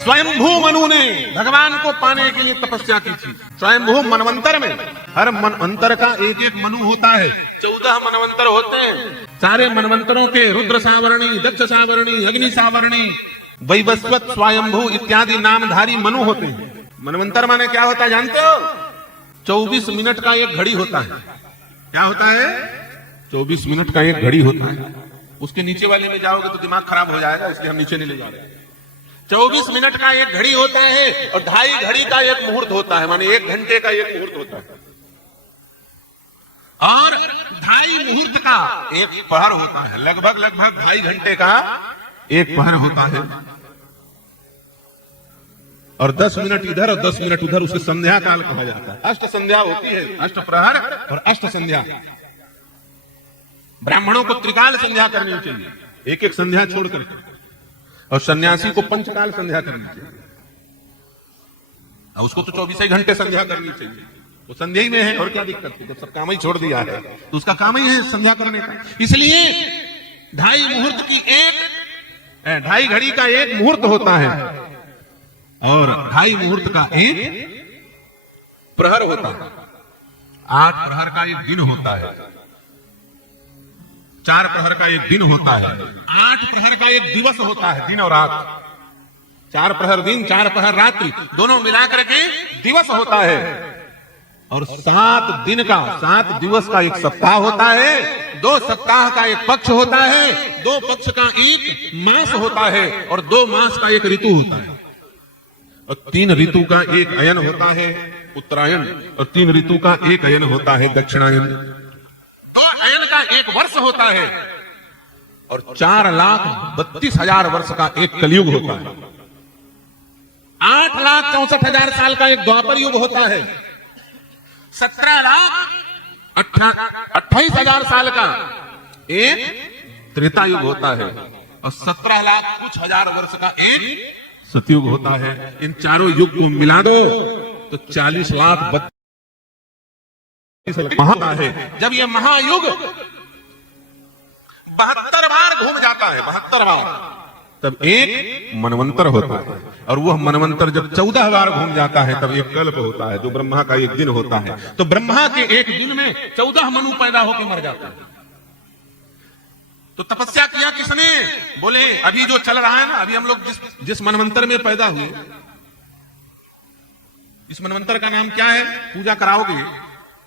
स्वयंभू मनु ने भगवान को पाने के लिए तपस्या की थी। स्वयंभू मनवंतर में हर मनवंतर का एक एक मनु होता है। 14 मनवंतर होते हैं। सारे मनवंतरों के रुद्र सावरणी, दक्ष सावरणी, अग्नि सावरणी, वैवस्वत, स्वयंभू इत्यादि नामधारी मनु होते हैं। मनवंतर माने क्या होता है जानते हो? 24 मिनट का एक घड़ी होता है। क्या होता है? 24 मिनट का एक घड़ी होता है। उसके नीचे वाले में जाओगे तो दिमाग खराब हो जाएगा, इसलिए हम नीचे नहीं ले जा रहे। 24 मिनट का एक घड़ी होता है और 2.5 घड़ी का एक मुहूर्त होता है, माने 1 घंटे का एक मुहूर्त होता है। और 2.5 मुहूर्त का एक पहर होता है। लगभग 2.5 घंटे का एक पहर होता है। और 10 मिनट इधर और 10 मिनट उधर, उसे संध्या काल कहा जाता है। अष्ट संध्या होती है, अष्ट प्रहर और अष्ट संध्या। ब्राह्मणों को त्रिकाल संध्या करनी चाहिए, एक एक संध्या छोड़ करके। और सन्यासी को पंचकाल संध्या करनी चाहिए। उसको तो 24 घंटे संध्या करनी चाहिए। वो संध्या ही में है, और क्या दिक्कत है? जब सब काम ही छोड़ दिया है तो उसका काम ही है संध्या करने का। इसलिए 2.5 मुहूर्त की 2.5 घड़ी का एक मुहूर्त होता है और 2.5 मुहूर्त का एक प्रहर होता है। 8 प्रहर का एक दिन होता है। 4 प्रहर का एक दिन होता है। 8 प्रहर का एक दिवस होता है, दिन और रात। 4 प्रहर दिन, 4 प्रहर रात्रि, दोनों मिलाकर के दिवस होता है। और 7 दिन का, 7 दिवस का एक सप्ताह होता है। 2 सप्ताह का एक पक्ष होता है। 2 पक्ष का एक मास होता है और 2 मास का एक ऋतु होता है। और 3 ऋतु का एक अयन होता है, उत्तरायण। और 3 ऋतु का एक अयन होता है, दक्षिणायन। 2 अयन का एक वर्ष होता है और 4,32,000 वर्ष का एक कलयुग होता है। 8,64,000 साल का एक द्वापर युग होता है। 17,28,000 साल का एक त्रेता युग होता है और 17,00,000 कुछ हजार वर्ष का एक सतयुग होता है। इन चारों युग को मिला दो तो 40,00,000 है। जब यह महायुग 72 बार घूम जाता है, 72 बार, तब एक मनवंतर होता है। और वह मनवंतर जब 14 बार घूम जाता है तब एक कल्प होता है, जो ब्रह्मा का एक दिन होता है। तो ब्रह्मा के एक दिन में 14 मनु पैदा होकर मर जाता है। तो तपस्या किया किसने? बोले अभी जो चल रहा है ना, अभी हम लोग जिस मनवंतर में पैदा हुए, इस मनवंतर का नाम क्या है? पूजा कराओगे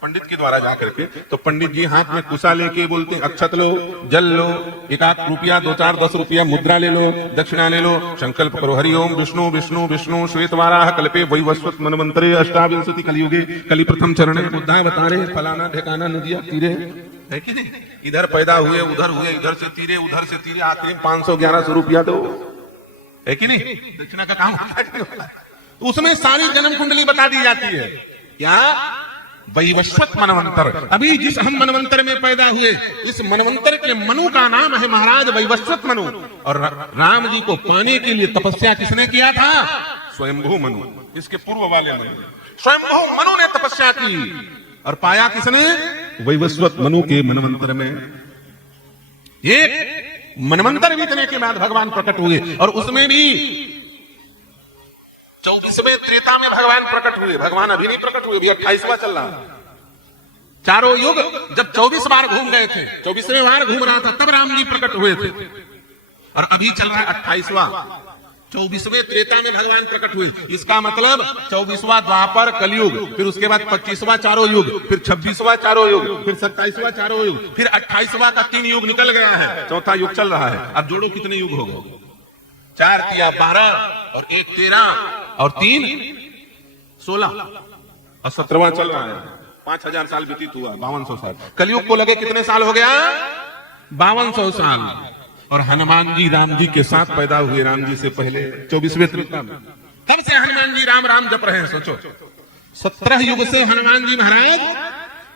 पंडित के द्वारा जाकर के, तो पंडित जी हाथ में कुशा लेके बोलते हैं अक्षत लो, जल लो, 1-8 रुपया, 2-4 10 रुपया मुद्रा ले लो, दक्षिणा ले लो, संकल्प करो हरि ओम विष्णु विष्णु विष्णु श्वेतवाराह कल्पे वैवस्वत मनवंतरे अष्टाविंशति कलियुगे कलि प्रथम चरणे बुद्धावतारे फलाना ढेकाना नदिया तीरे। है कि नहीं? इधर पैदा हुए, उधर हुए, इधर से तीरे, उधर से तीरे, आखिर 500-1100 रुपया दो। है कि नहीं? दक्षिणा का काम होता है। उसमें सारी जन्म कुंडली बता दी जाती है। क्या? वैवस्वत मनवंतर। अभी जिस हम मनवंतर में पैदा हुए, इस मनवंतर के मनु का नाम है महाराज वैवस्वत मनु। और राम जी को पाने के लिए तपस्या किसने किया था? स्वयंभू मनु। इसके पूर्व वाले मनु, स्वयंभू मनु ने तपस्या की और पाया किसने? वैवस्वत मनु के मनवंतर में। एक मनवंतर बीतने के बाद भगवान प्रकट हुए और उसमें भी 24वें त्रेता में भगवान प्रकट हुए। भगवान अभी नहीं प्रकट हुए, अभी 28वां चल रहा है। चारों युग जब 24 बार घूम गए थे, 24वें बार घूम रहा था, तब राम जी प्रकट हुए थे। और अभी चल रहा है 28वां। 24वें त्रेता में भगवान प्रकट हुए। इसका मतलब 24वां द्वापर कलयुग, फिर उसके बाद 25वां चारों युग, फिर 26वां चारों युग, फिर 27वां चारों युग, फिर 28वां का 3 युग निकल गया है, 4था युग चल रहा है। अब जोड़ो कितने युग हो गए? 4 तिया 12 और 1 13 और 3 16 और 17वां चल रहा है। 5,000 साल व्यतीत हुआ, 5200 साल। कलयुग को लगे कितने साल हो गया? 5200 साल। और हनुमान जी राम जी के साथ पैदा हुए, राम जी से पहले 24वें त्रेता में। तब से हनुमान जी राम राम जप रहे हैं। सोचो 17 युग से हनुमान जी महाराज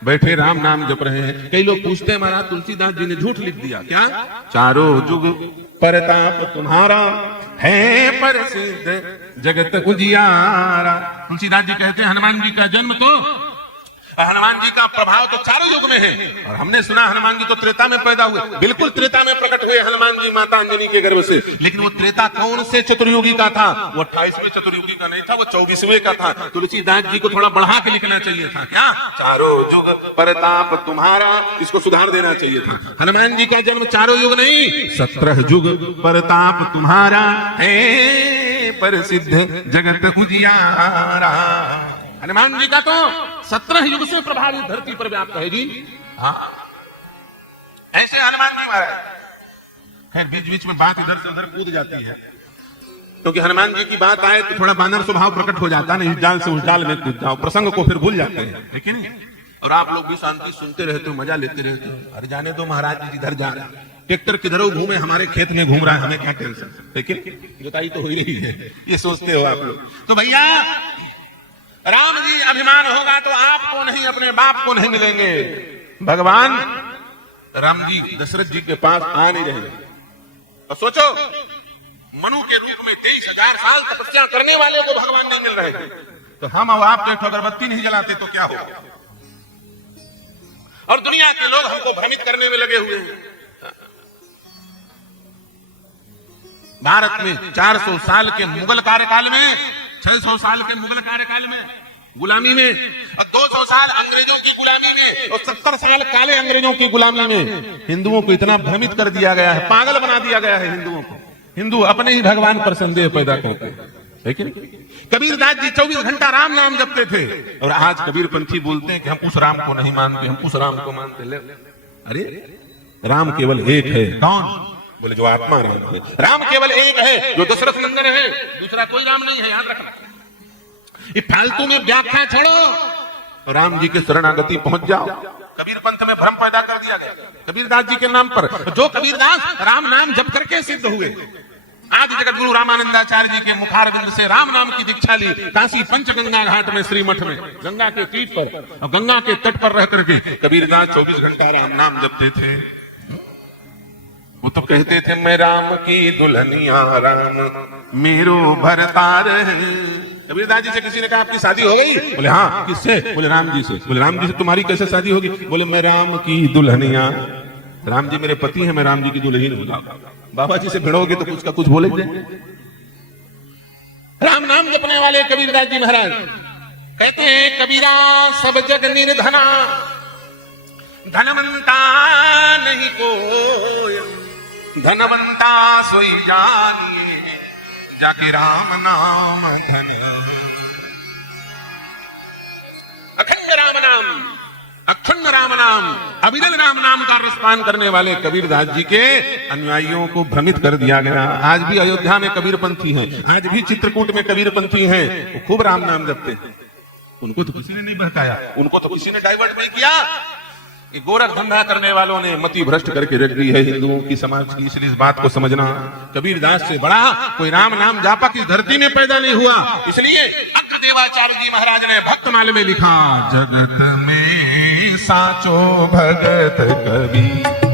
बैठे राम नाम जप रहे हैं। कई लोग पूछते हैं महाराज तुलसीदास जी ने झूठ लिख दिया क्या? चारों युग परताप तुम्हारा है प्रसिद्ध जगत उजियारा। तुलसीदास जी कहते हैं हनुमान जी का जन्म तो हनुमान जी का प्रभाव तो चारों युग में है। और हमने सुना हनुमान जी तो त्रेता में पैदा हुए, बिल्कुल त्रेता में प्रकट हुए हनुमान जी माता अंजनी के गर्भ से। लेकिन वो त्रेता कौन से चतुर्युगी का था? वो 28वें चतुर्युगी का नहीं था, वो 24वें का था। तुलसीदास जी को थोड़ा बढ़ा के लिखना चाहिए था। क्या? चारों युग परताप तुम्हारा, इसको सुधार देना चाहिए था। हनुमान जी का जन्म चारों युग नहीं, 17 युग परताप तुम्हारा है प्रसिद्ध जगत उजियारा। हनुमान जी का तो 17 युग से प्रभावित धरती पर व्याप्त है जी। हाँ, ऐसे हनुमान जी महाराज। खैर बीच बीच में बात इधर से उधर कूद जाती है, क्योंकि हनुमान जी की बात आए तो थोड़ा बानर स्वभाव प्रकट हो जाता है ना, इस डाल से उस डाल में कूद जाओ, प्रसंग को फिर भूल जाते हैं। लेकिन और आप लोग भी शांति सुनते रहते हो, मजा लेते रहते हो। अरे जाने दो महाराज जी जिधर जा रहा है, ट्रैक्टर किधरों घूमे, हमारे खेत में घूम रहा है, हमें क्या टेंशन। लेकिन जुताई तो हो ही रही है, ये सोचते हो आप लोग। तो भैया राम जी अभिमान होगा तो आपको नहीं, अपने बाप को नहीं मिलेंगे। भगवान राम जी दशरथ जी के पास आ नहीं रहे। और सोचो, मनु के रूप में 23,000 साल तपस्या करने वाले को भगवान नहीं मिल रहे थे, तो हम और आप एक अगरबत्ती नहीं जलाते तो क्या होगा? और दुनिया के लोग हमको भ्रमित करने में लगे हुए हैं। भारत में 400 साल के मुगल कार्यकाल में, 600 साल के मुगल कार्यकाल में गुलामी में, और 200 साल अंग्रेजों की गुलामी में, और 70 साल काले अंग्रेजों की गुलामी में हिंदुओं को इतना भ्रमित कर दिया गया है, पागल बना दिया गया है हिंदुओं को। हिंदू अपने ही भगवान पर संदेह पैदा करते हैं। लेकिन कबीरदास जी 24 घंटा राम नाम जपते थे, और आज कबीरपंथी बोलते हैं कि हम उस राम को नहीं मानते, हम उस राम को मानते। अरे राम केवल एक है। कौन? बोले जो आत्मा राम है। राम केवल एक है जो दशरथ नंदन है, दूसरा कोई राम नहीं है, याद रखना। ये फालतू में व्याख्या छोड़ो, राम जी के शरणागति पहुंच जाओ। कबीर पंथ में भ्रम पैदा कर दिया गया कबीरदास जी के नाम पर। जो कबीरदास राम नाम जप करके सिद्ध हुए, आज जगत गुरु रामानंदाचार्य जी के मुखारबिंद से राम नाम की दीक्षा ली, काशी पंचगंगा घाट में श्रीमठ में गंगा के तीर पर और गंगा के तट पर रह करके कबीरदास 24 घंटा राम नाम जपते थे। वो तो कहते थे मैं राम की दुल्हनिया राम मेरो भरतार है। कबीरदास जी से किसी ने कहा आपकी शादी हो गई? बोले हाँ। किससे? बोले राम जी से। बोले राम जी से तुम्हारी कैसे शादी होगी? बोले मैं राम की दुल्हनिया, राम जी मेरे पति हैं, मैं राम जी की दुल्हन हूँ। बाबा जी से भिड़ोगे तो कुछ का कुछ बोलेंगे। राम नाम जपने वाले कबीरदास जी महाराज कहते हैं कबीरा सब जग निर्धना, धनवंता नहीं कोई, धनवंता सोई जानी जाके राम नाम धन। अखंड राम नाम, अखंड राम नाम, अविरल राम नाम का रसपान करने वाले कबीरदास जी के अनुयायियों को भ्रमित कर दिया गया। आज भी अयोध्या में कबीरपंथी हैं, आज भी चित्रकूट में कबीरपंथी हैं, वो खूब राम नाम जपते हैं। उनको तो किसी ने नहीं बहकाया, उनको तो किसी ने डाइवर्ट नहीं किया। ये गोरख धंधा करने वालों ने मति भ्रष्ट करके रख दी है हिंदुओं की समाज की। इसलिए इस बात को समझना, कबीरदास से बड़ा कोई राम नाम जापा की धरती में पैदा नहीं हुआ। इसलिए अग्रदेवाचार्य जी महाराज ने भक्तमाल में लिखा, जगत में साचो भगत कबीर।